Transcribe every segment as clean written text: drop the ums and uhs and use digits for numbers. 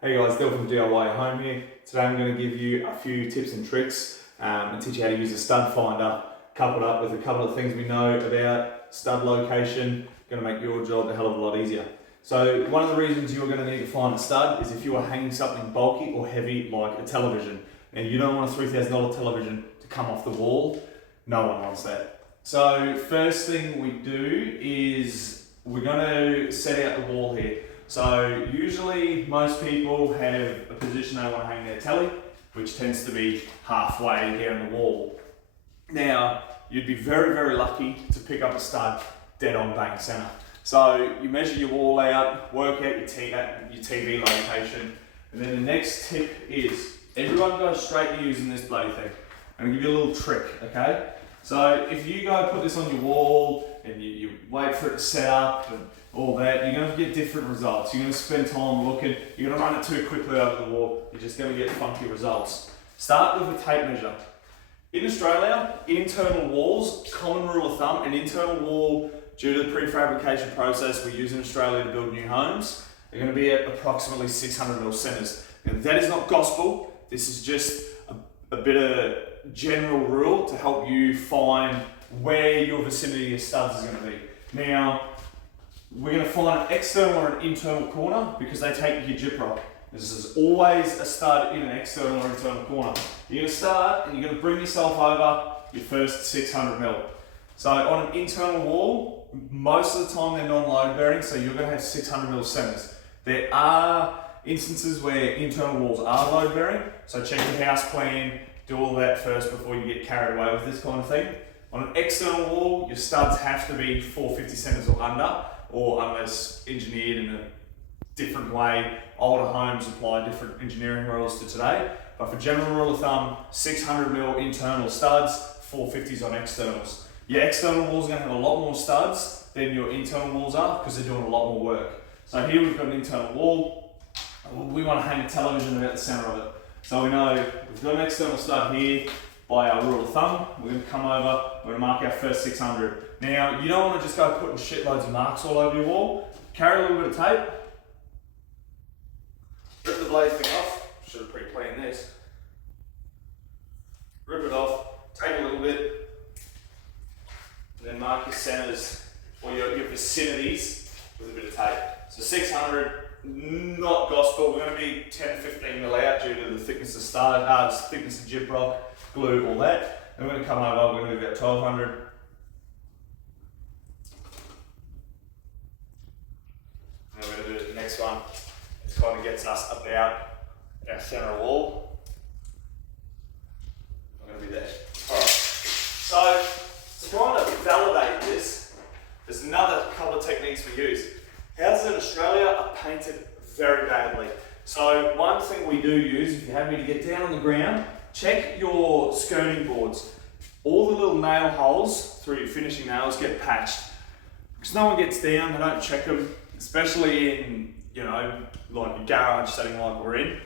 Hey guys, Dale from DIY at Home here. Today I'm going to give you a few tips and tricks and teach you how to use a stud finder coupled up with a couple of things we know about stud location. Going to make your job a hell of a lot easier. So one of the reasons you're going to need to find a stud is if you are hanging something bulky or heavy like a television. And you don't want a $3,000 television to come off the wall. No one wants that. So first thing we do is we're going to set out the wall here. So usually most people have a position they want to hang their telly, which tends to be halfway down the wall. Now, you'd be very, very lucky to pick up a stud dead on bang center. So you measure your wall out, work out your TV location, and then the next tip is everyone goes straight to using this bloody thing. I'm going to give you a little trick, okay? So if you go put this on your wall and you wait for it to set up and all that, you're going to get different results. You're going to spend time looking, you're going to run it too quickly over the wall, you're just going to get funky results. Start with a tape measure. In Australia, internal walls, common rule of thumb, an internal wall due to the prefabrication process we use in Australia to build new homes, are going to be at approximately 600mm centers. Now that is not gospel, this is just a bit of general rule to help you find where your vicinity of studs is going to be. Now, we're going to find an external or an internal corner because they take your gyprock. This is always a stud in an external or internal corner. You're going to start and you're going to bring yourself over your first 600mm. So on an internal wall, most of the time they're non-load bearing, so you're going to have 600mm centers. There are instances where internal walls are load bearing, so check your house plan, do all that first before you get carried away with this kind of thing. On an external wall, your studs have to be 450 centers or under, or unless engineered in a different way. Older homes apply different engineering rules to today, but for general rule of thumb, 600mm internal studs, 450s on externals. Your external walls are going to have a lot more studs than your internal walls are because they're doing a lot more work. So here we've got an internal wall. We want to hang a television about the center of it. So we know we've got an external stud here. By our rule of thumb, we're going to come over, we're going to mark our first 600. Now, you don't want to just go putting shitloads of marks all over your wall. Carry a little bit of tape. Rip the bloody thing off. Should have pre-planned this. Rip it off, take a little bit, and then mark your centers or your vicinities with a bit of tape. So 600, not gospel, we're going to be 10 to 15mm out due to the thickness of stud, thickness of gyprock, glue, all that. Then we're going to come over, we're going to do about 1200. And we're going to do the next one. It kind of gets us about our center wall. I'm going to be there. Alright. So, trying to validate this, there's another couple of techniques we use. Houses in Australia are painted very badly. So one thing we do use, if you have me to get down on the ground, check your skirting boards. All the little nail holes through your finishing nails get patched. Because no one gets down, they don't check them, especially in, like a garage setting like we're in.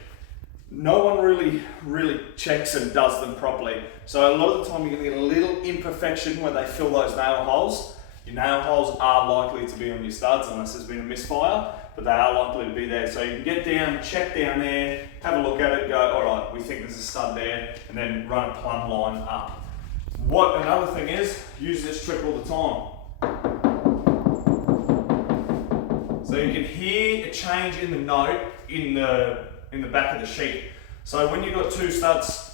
No one really checks and does them properly. So a lot of the time you're going to get a little imperfection where they fill those nail holes. Your nail holes are likely to be on your studs unless there's been a misfire, but they are likely to be there. So you can get down, check down there, have a look at it, go, all right, we think there's a stud there, and then run a plumb line up. Another thing is, use this trick all the time. So you can hear a change in the note in the back of the sheet. So when you've got two studs,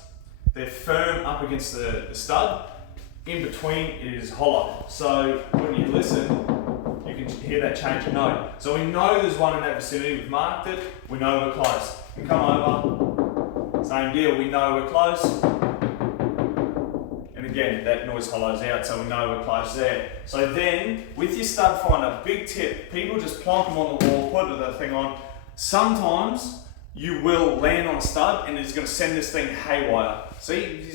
they're firm up against the stud. In between is hollow. So when you listen, you can hear that change in note. So we know there's one in that vicinity, we've marked it, we know we're close. We come over, same deal, we know we're close. And again, that noise hollows out, so we know we're close there. So then, with your stud finder, big tip, people just plonk them on the wall, put the thing on. Sometimes you will land on a stud and it's going to send this thing haywire. See,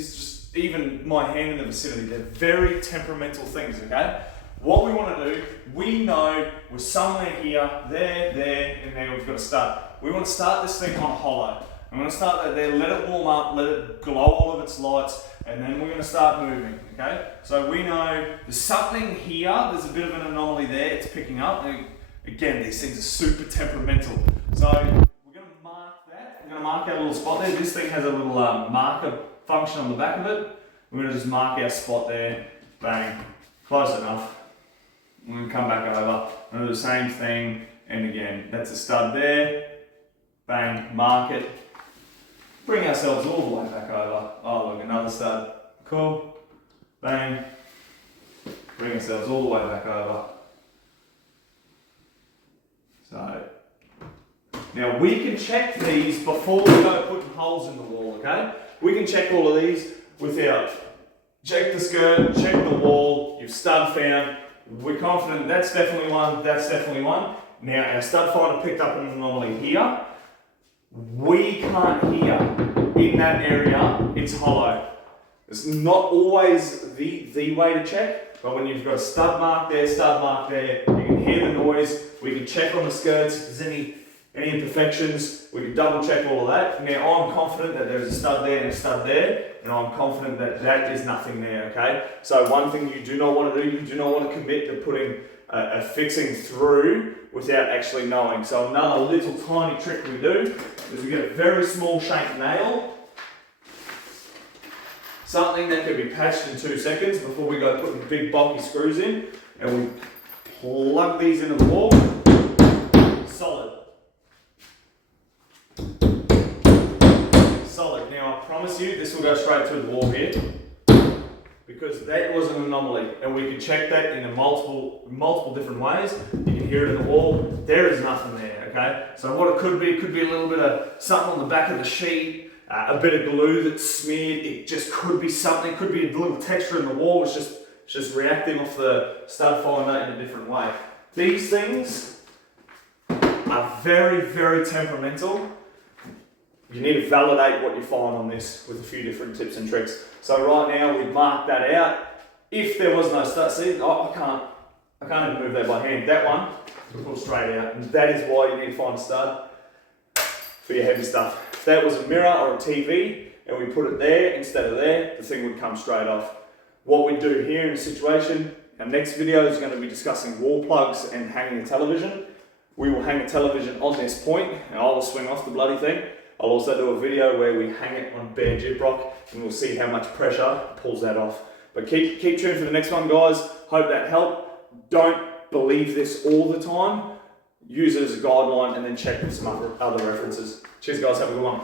even my hand in the vicinity, they're very temperamental things, okay? What we want to do, we know we're somewhere here, there, and there we've got a stud. We want to start this thing on hollow. I'm going to start that there, let it warm up, let it glow all of its lights, and then we're going to start moving, okay? So we know there's something here, there's a bit of an anomaly there, it's picking up. And again, these things are super temperamental. So we're going to mark little spot there. This thing has a little marker function on the back of it. We're going to just mark our spot there. Bang. Close enough. We're going to come back over and do the same thing. And again, that's a stud there. Bang. Mark it. Bring ourselves all the way back over. Oh, look, another stud. Cool. Bang. Bring ourselves all the way back over. So, now we can check these before we go putting holes in the wall, okay? We can check all of these without, check the skirt, check the wall, you've stud found, we're confident that's definitely one, that's definitely one. Now our stud finder picked up an anomaly here. We can't hear in that area, it's hollow. It's not always the way to check, but when you've got a stud mark there, you can hear the noise, we can check on the skirts if there's any imperfections, we can double check all of that. Now I'm confident that there's a stud there and a stud there, and I'm confident that that is nothing there, okay? So one thing you do not want to do, you do not want to commit to putting a fixing through without actually knowing. So another little tiny trick we do is we get a very small shank nail, something that can be patched in 2 seconds before we go putting big bulky screws in, and we plug these into the wall, solid. Solid. Now I promise you this will go straight to the wall here, because that was an anomaly and we can check that in multiple different ways. You can hear it in the wall, there is nothing there, okay? So what it could be a little bit of something on the back of the sheet, a bit of glue that's smeared, it just could be something, it could be a little texture in the wall, it's just reacting off the stud finder in a different way. These things are very, very temperamental. You need to validate what you find on this with a few different tips and tricks. So right now we've marked that out. If there was no stud, see, I can't even move that by hand. That one, we pull straight out. And that is why you need to find a stud for your heavy stuff. If that was a mirror or a TV and we put it there instead of there, the thing would come straight off. What we do here in a situation, our next video is going to be discussing wall plugs and hanging a television. We will hang a television on this point and I will swing off the bloody thing. I'll also do a video where we hang it on bare gyprock and we'll see how much pressure pulls that off. But keep tuned for the next one, guys. Hope that helped. Don't believe this all the time. Use it as a guideline and then check with some other references. Cheers, guys. Have a good one.